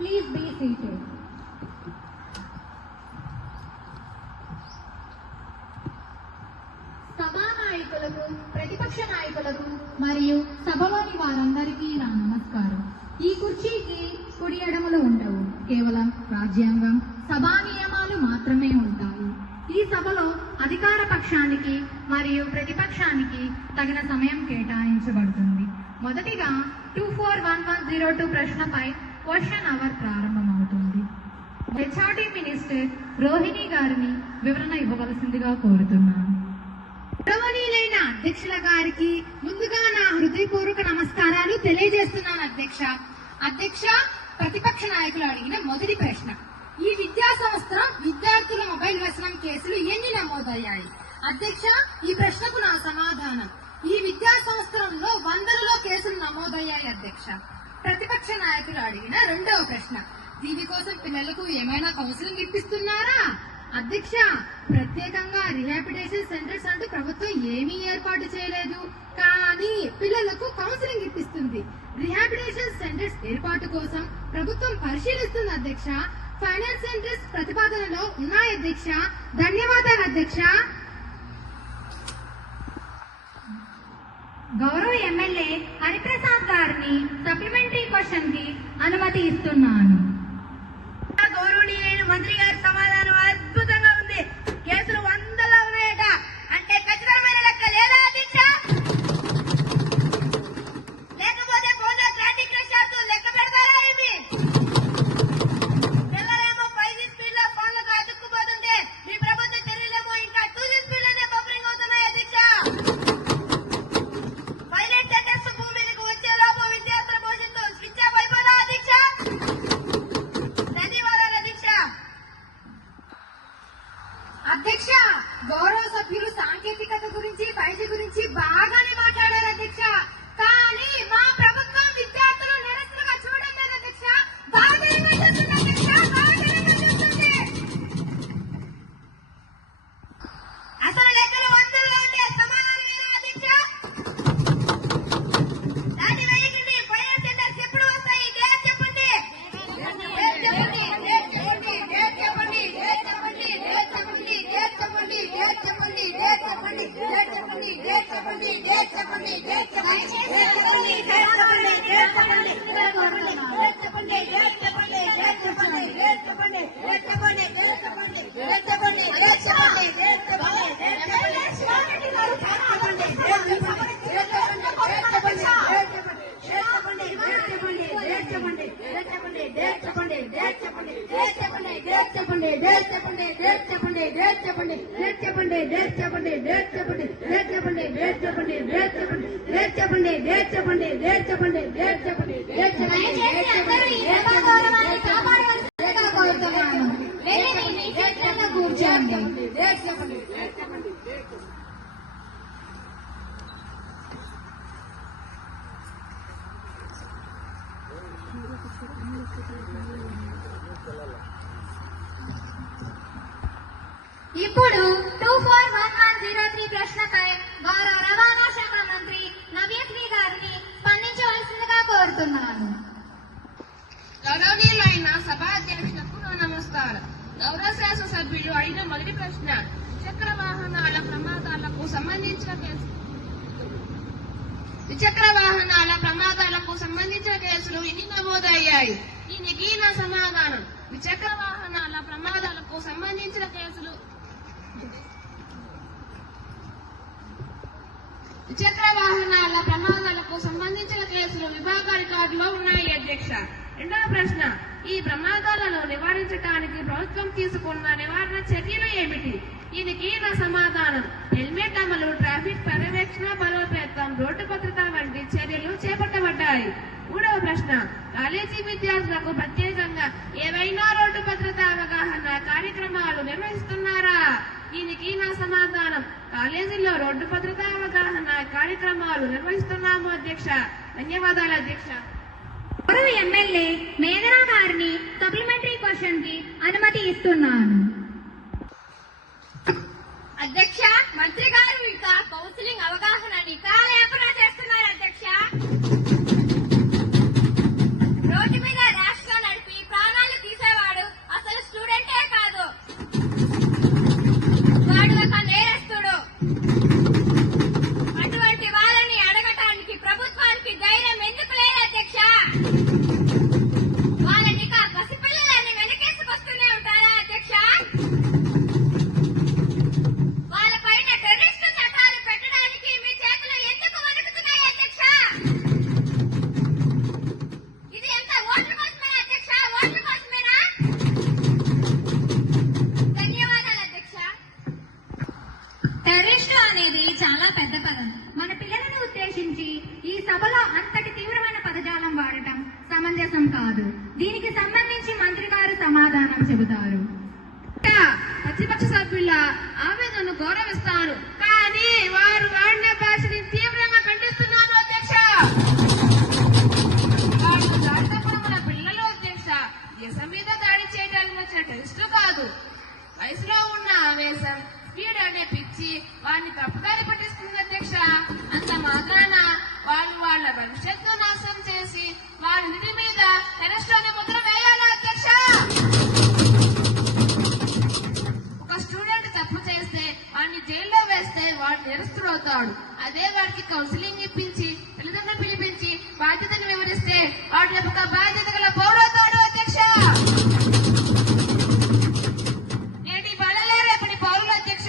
Please be seated. సభా నాయకులకు, ప్రతిపక్ష నాయకులకు మరియు సభలోని వారందరికీ నా నమస్కారం. ఈ కుర్చీకి కుడి ఎడమలు ఉండవు, కేవలం రాజ్యాంగం, సభా నియమాలు మాత్రమే ఉంటాయి. ఈ సభలో అధికార పక్షానికి మరియు ప్రతిపక్షానికి తగిన సమయం కేటాయించబడుతుంది. మొదటిగా 241102 ప్రశ్నపై క్వశ్చన్ అవర్ ప్రారంభమవుతుంది. హెచ్ఆర్డీ మినిస్టర్ రోహిణి గారిని వివరణ ఇవ్వవలసిందిగా కోరుతున్నాను. గౌరవనీయులైన అధ్యక్షుల గారికి ముందుగా నా హృదయపూర్వక నమస్కారాలు తెలియజేస్తున్నాను. అధ్యక్ష, ప్రతిపక్ష నాయకులు అడిగిన మొదటి ప్రశ్న, ఈ విద్యా సంవత్సరం విద్యార్థుల మొబైల్ వ్యసనం కేసులు ఎన్ని నమోదయ్యాయి? అధ్యక్ష, ఈ ప్రశ్నకు నా సమాధానం, ఈ విద్యా సంవత్సరంలో వందలలో కేసులు నమోదయ్యాయి. అధ్యక్ష, ప్రతిపక్ష నాయకులు అడిగిన రెండవ ప్రశ్న, దీనికోసం పిల్లలకు ఏమైనా కౌన్సిలింగ్ ఇప్పిస్తున్నారా? అధ్యక్ష, ప్రత్యేకంగా రిహాబిలిటేషన్ సెంటర్స్ అంటూ ప్రభుత్వం ఏమీ ఏర్పాటు చేయలేదు, కానీ పిల్లలకు కౌన్సిలింగ్ ఇప్పిస్తుంది. రిహాబిలిటేషన్ సెంటర్స్ ఏర్పాటు కోసం ప్రభుత్వం పరిశీలిస్తుంది. అధ్యక్ష, ఫైనాన్స్ సెంటర్స్ ప్రతిపాదనలో ఉన్నాయి. అధ్యక్ష, ధన్యవాదాలు. అధ్యక్ష. గౌరవ ఎమ్మెల్యే హరిప్రసాద్ గారిని సప్లిమెంటరీ క్వశ్చన్ కి అనుమతి ఇస్తున్నాను. గౌరవనీయులైన మంత్రి గారి సమాధానం అద్భుతంగా ఉంది. కేసులు వందల్లో ఉన్నాయట అంటే ఖచ్చితమైన లెక్క లేదా అధ్యక్ష? లేకపోతే ఫోన్లో ట్రాఫిక్ రష్ లెక్క పెడతారా ఏమి? పిల్లలేమో 5G స్పీడ్ లో ఫోన్లకు అతుక్కుపోతుంటే మీ ప్రభుత్వ చర్యలేమో ఇంకా 2G స్పీడ్ లోనే బఫరింగ్ అవుతున్నాయి. అధ్యక్ష, పైలట్ సెంటర్స్ భూమికి వచ్చేలోపు విద్యార్థుల భవిష్యత్తు స్విచ్ ఆఫ్ అయిపోదా అధ్యక్ష? అధ్యక్ష, గౌరవ సభ్యులు సాంకేతికత గురించి 5G గురించి బాగానే మాట్లాడారు. అధ్యక్ష, కానీ మా ప్రభుత్వం విద్యార్థులు నిరసనగా చూడడం లేదు. అధ్యక్ష, బాగానే చూస్తుంది. అధ్యక్ష, బాగానే చూస్తుంది. అసలు లెక్కలు వందల్లో ఉంటే సమాధానం ఏనా అధ్యక్ష? దాన్ని వేయకండి. ఫైనాన్స్ సెంటర్స్ ఎప్పుడు వస్తాయి? డేట్ చెప్పండి. ఇప్పుడు 241103 ప్రశ్నపై గౌరవ రవాణా శాఖ మంత్రి నవ్యశ్రీ గారిని స్పందించవలసిందిగా కోరుతున్నాను. గౌరవనీయులైన సభాధ్యక్షులకు నమస్కారం. గౌరవ శాసన సభ్యులు అడిగిన మొదటి ప్రశ్న, ద్విచక్ర వాహనాల ప్రమాదాలకు సంబంధించిన కేసులు ఎన్ని నమోదయ్యాయి? దీనికి నా సమాధానం, ద్విచక్ర వాహనాల ప్రమాదాలకు సంబంధించిన కేసులు విభాగ రికార్డులో ఉన్నాయి. అధ్యక్ష, రెండవ ప్రశ్న, ఈ ప్రమాదాలను నివారించడానికి ప్రభుత్వం తీసుకున్న నివారణ చర్యలు ఏమిటి? దీనికి నా సమాధానం, హెల్మెట్ అమలు, ట్రాఫిక్ పర్యవేక్షణ బలోపేతం, రోడ్డు భద్రత వంటి చర్యలు చేపట్టబడ్డాయి. మూడవ ప్రశ్న, కాలేజీ విద్యార్థులకు ప్రత్యేకంగా ఏవైనా రోడ్డు భద్రత అవగాహన కార్యక్రమాలు నిర్వహిస్తున్నారా? దీనికి నా సమాధానం, కాలేజీల్లో రోడ్డు భద్రత అవగాహన కార్యక్రమాలు నిర్వహిస్తున్నాము. అధ్యక్ష, ధన్యవాదాలు. అధ్యక్ష. గౌరవ ఎమ్మెల్యే మేఘనా గారిని సప్లిమెంటరీ క్వశ్చన్ కి అనుమతి ఇస్తున్నాను. అధ్యక్ష, మంత్రి గారు ఇంకా కౌన్సిలింగ్ అవగాహన ఇంకా లేకుండా చేస్తున్నారు. అధ్యక్ష, రోడ్డు మీద ర్యాష్ గా నడిపి పదం. మన పిల్లలను ఉద్దేశించి ఈ సభలో అంతటి తీవ్రమైన పదజాలం వాడటం సమంజసం కాదు. దీనికి సంబంధించి మంత్రి గారు సమాధానం చెబుతారు. ప్రతిపక్ష సభ్యుల ఆవేదనను గౌరవిస్తాను, కానీ వారు వాడిన భాషని తీవ్రంగా ఖండిస్తున్నాను అధ్యక్ష. వాళ్ళు దాడినప్పుడు మన పిల్లలు అధ్యక్ష దేశం మీద దాడి చేయడానికి వచ్చిన టెస్ట్ కాదు. వయసులో ఉన్న ఆవేశం, స్పీడ్ అనే పిచ్చి వారిని తప్పుదారి పట్టిస్తుంది అధ్యక్ష. అంత మాత్రాన వాళ్ళు వాళ్ళ భవిష్యత్తు నాశనం చేసి వారి నిధి మీద టెస్ట్ అనే ముద్ర వేయాలా అధ్యక్ష? వాడిని జైల్లో వేస్తే వాడు నిరస్తుడవుతాడు. అదే వాడికి కౌన్సిలింగ్ ఇప్పించి తల్లిదండ్రులు పిలిపించి బాధ్యతను వివరిస్తే వాడి యొక్క బాధ్యత గల పౌరవుతాడు అధ్యక్ష. నేటి బలలే రేపటి పౌరులు అధ్యక్ష.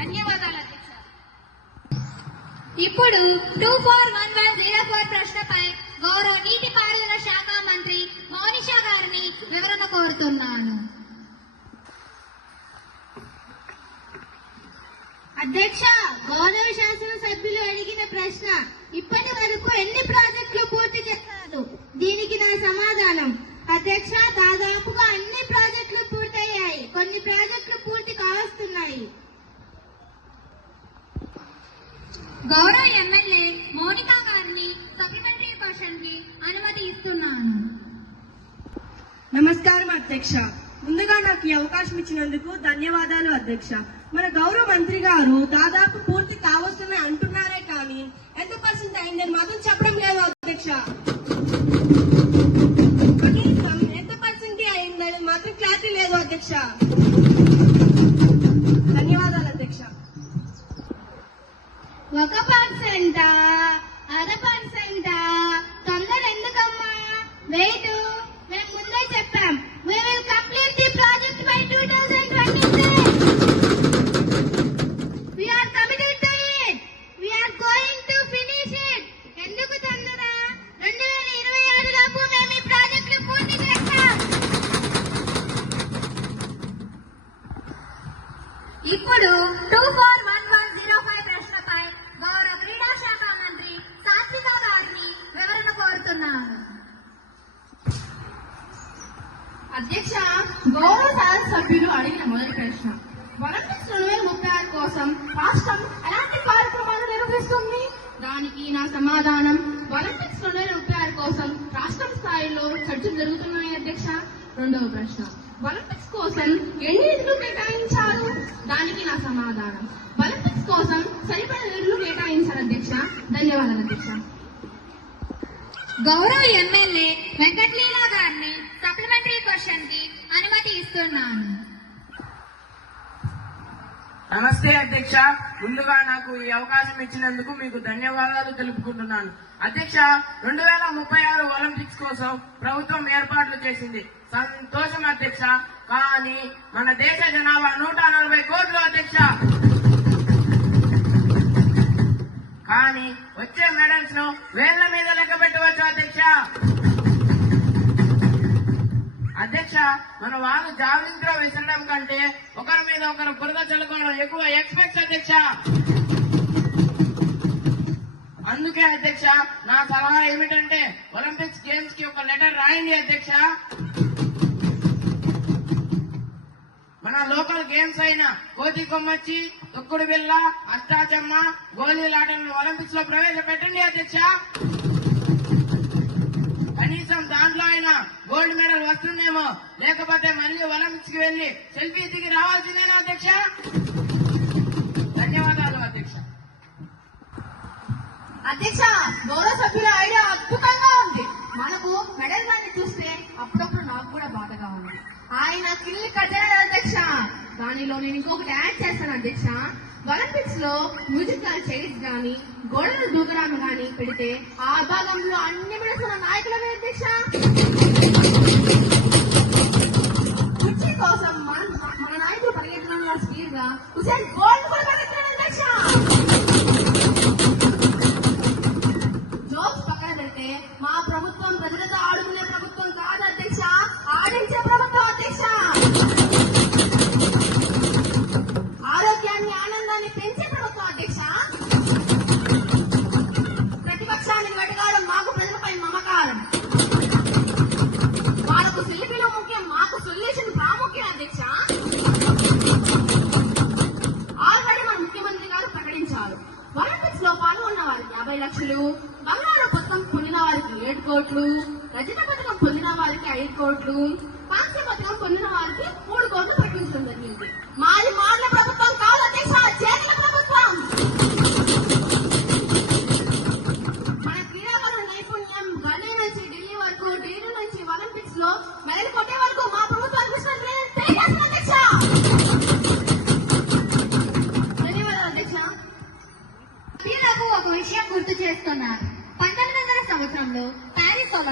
ధన్యవాదాలు అధ్యక్ష. ఇప్పుడు 241104 ప్రశ్నపై గౌరవ నీటిపారుదల శాఖ మంత్రి మోనిషా గారిని వివరణ కోరుతున్నాను. అధ్యక్ష, గౌరవ శాసన సభ్యులు అడిగిన ప్రశ్న, ఇప్పటి వరకు ఎన్ని ప్రాజెక్టులు పూర్తి చేశారు? దీనికి నా సమాధానం, అధ్యక్ష, దాదాపుగా అన్ని ప్రాజెక్టులు పూర్తయ్యాయి. కొన్ని ప్రాజెక్టులు పూర్తి కావస్తున్నాయి. గౌరవ ఎమ్మెల్యే మోనికా గారిని సప్లిమెంటరీ క్వశ్చన్ కి అనుమతి ఇస్తున్నాను. నమస్కారం అధ్యక్ష. ముందుగా నాకు ఈ అవకాశం ఇచ్చినందుకు ధన్యవాదాలు అధ్యక్ష. మన గౌరవ మంత్రి గారు దాదాపు పూర్తి కావస్తున్నాయి అంటున్నారే కానీ ఎంత పర్సెంట్ అయిందని మాత్రం చెప్పడం లేదు అధ్యక్ష. కనీసం ఎంత పర్సెంట్ అయిందని మాత్రం క్లారిటీ లేదు అధ్యక్ష. ధన్యవాదాలు అధ్యక్ష. 1%, 1/2%, తొందర ఎందుకమ్మా? వెయిట్, మేము ముందే చెప్పాం. We will complete the project by 2023. We are committed to it. We are going to finish it. ఎందుకు తొందర? 2026 లోపు మేము ఈ ప్రాజెక్టులు పూర్తి చేస్తాం. ఇప్పుడు 241105 ప్రశ్నపై గౌరవ క్రీడా శాఖ మంత్రి సాత్విక గారిని వివరణ కోరుతున్నాను. అధ్యక్ష, గౌరవ శాసన సభ్యులు అడిగిన మొదటి ప్రశ్న, ఒలింపిక్స్ 2036 కోసం రాష్ట్రం ఎలాంటి కార్యక్రమాలు నిర్వహిస్తుంది? దానికి నా సమాధానం, ఒలింపిక్స్ 2036 కోసం రాష్ట్రం స్థాయిలో చర్చలు జరుగుతున్నాయి అధ్యక్ష. రెండవ ప్రశ్న, ఒలింపిక్స్ కోసం ఎన్ని నిధులు కేటాయించారు? దానికి నా సమాధానం, ఒలింపిక్స్ కోసం సరిపడిన నిధులు కేటాయించారు అధ్యక్ష. ధన్యవాదాలు అధ్యక్ష. గౌరవ ఎమ్మెల్యే వెంకట్లీలా గారిని సప్లిమెంటరీ క్వశ్చన్ కి అనుమతి ఇస్తున్నాను. నమస్తే అధ్యక్ష. ముందుగా నాకు ఈ అవకాశం ఇచ్చినందుకు మీకు ధన్యవాదాలు తెలుపుకుంటున్నాను. అధ్యక్ష, 2036 ఒలింపిక్స్ కోసం ప్రభుత్వం ఏర్పాట్లు చేసింది, సంతోషం అధ్యక్ష. కానీ మన దేశ జనాభా 140 కోట్లు అధ్యక్ష. కానీ వచ్చే మెడల్స్ ను వేళ్ల మీద లెక్క పెట్టవచ్చు అధ్యక్ష. అధ్యక్ష, మన వాళ్ళు జావలిన్ త్రో విసరడం కంటే ఒకరి మీద ఒకరు బురద చల్లుకోవడం ఎక్కువ ఎక్స్పెక్ట్స్ అధ్యక్ష. అందుకే అధ్యక్ష, నా సలహా ఏమిటంటే ఒలింపిక్స్ గేమ్స్ కి ఒక లెటర్ రాయండి అధ్యక్ష. మన లోకల్ గేమ్స్ అయిన కోతి కొమ్మచ్చి, తొక్కుడు బిల్ల, అష్టాచమ్మ, గోళీలాటలను ఒలింపిక్స్ లో ప్రవేశపెట్టండి అధ్యక్ష. కనీసం దాంట్లో అయినా గోల్డ్ మెడల్ వస్తుందేమో, లేకపోతే మళ్ళీ ఒలింపిక్స్ కి వెళ్లి సెల్ఫీ దిగి రావాల్సిందేనా అధ్యక్ష. ధన్యవాదాలు అధ్యక్ష. అధ్యక్ష, గౌరవ సభ్యుల ఐడియా అద్భుతంగా ఉంది. మనకు మెడల్ దాన్ని చూస్తే అప్పుడప్పుడు నాకు కూడా బాధగా ఉంది. ఆయన కిల్లి కట్టారు అధ్యక్ష. దానిలో నేను ఇంకొకటి యాడ్ చేస్తాను అధ్యక్ష. ఒలింపిక్స్ లో మ్యూజికల్ చైర్స్ గాని గోడలు దూకరాలు గాని పెడితే ఆ భాగంలో అన్ని మెడల్స్ ఉన్న నాయకులమే అధ్యక్ష. కుర్చీ కోసం మన నాయకులు పరిగెత్తడంలో స్పీడ్ గా హుసేన్ గోల్డ్ కూడా పరిగెత్తారు అధ్యక్ష. జోక్స్ పక్కన పెడితే మా ప్రభుత్వం ప్రజలతో ఆడుకునే ప్రభుత్వం కాదు అధ్యక్ష, ఆడించే ప్రభుత్వం అధ్యక్ష. ఆరోగ్యాన్ని ఆనందాన్ని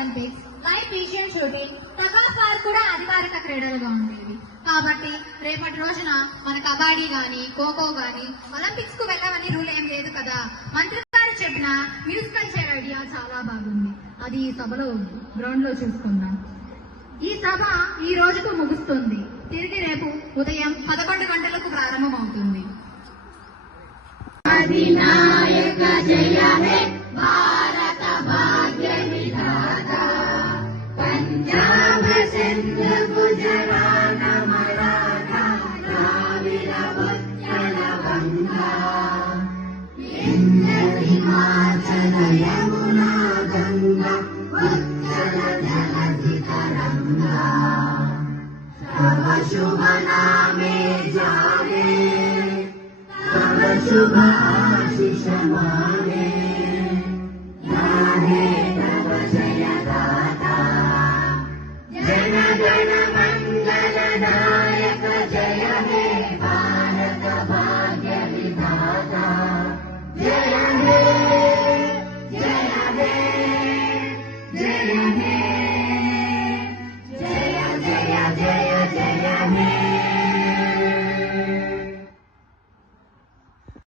ఒలింపిక్స్, లైవ్ ఏషియన్ షూటింగ్, టగాఫార్ కూడా అధికారిక క్రీడలుగా ఉండేవి. కాబట్టి రేపటి రోజున మన కబడ్డీ గాని ఖోఖో గాని ఒలింపిక్స్ కు వెళ్ళమని రూల్ ఏం లేదు కదా. మంత్రి గారు చెప్పిన మ్యూజికల్ చైర్ ఐడియా చాలా బాగుంది. అది ఈ సభలో గ్రౌండ్ లో చూసుకుందాం. ఈ సభ ఈ రోజుకు ముగుస్తుంది. తిరిగి రేపు ఉదయం 11 గంటలకు ప్రారంభమవుతుంది. అధినాయక జయ హే భారత భాగ్య విధాత, పంజాబ్ సింధ్ గుజరాత మరాఠా ద్రావిడ ఉత్కళ గంగా, వింధ్య హిమాచల యమునా గంగా ఉత్కళ జలధి తరంగా, तव शुभ नामे जागे, तव शुभ आशीष माने।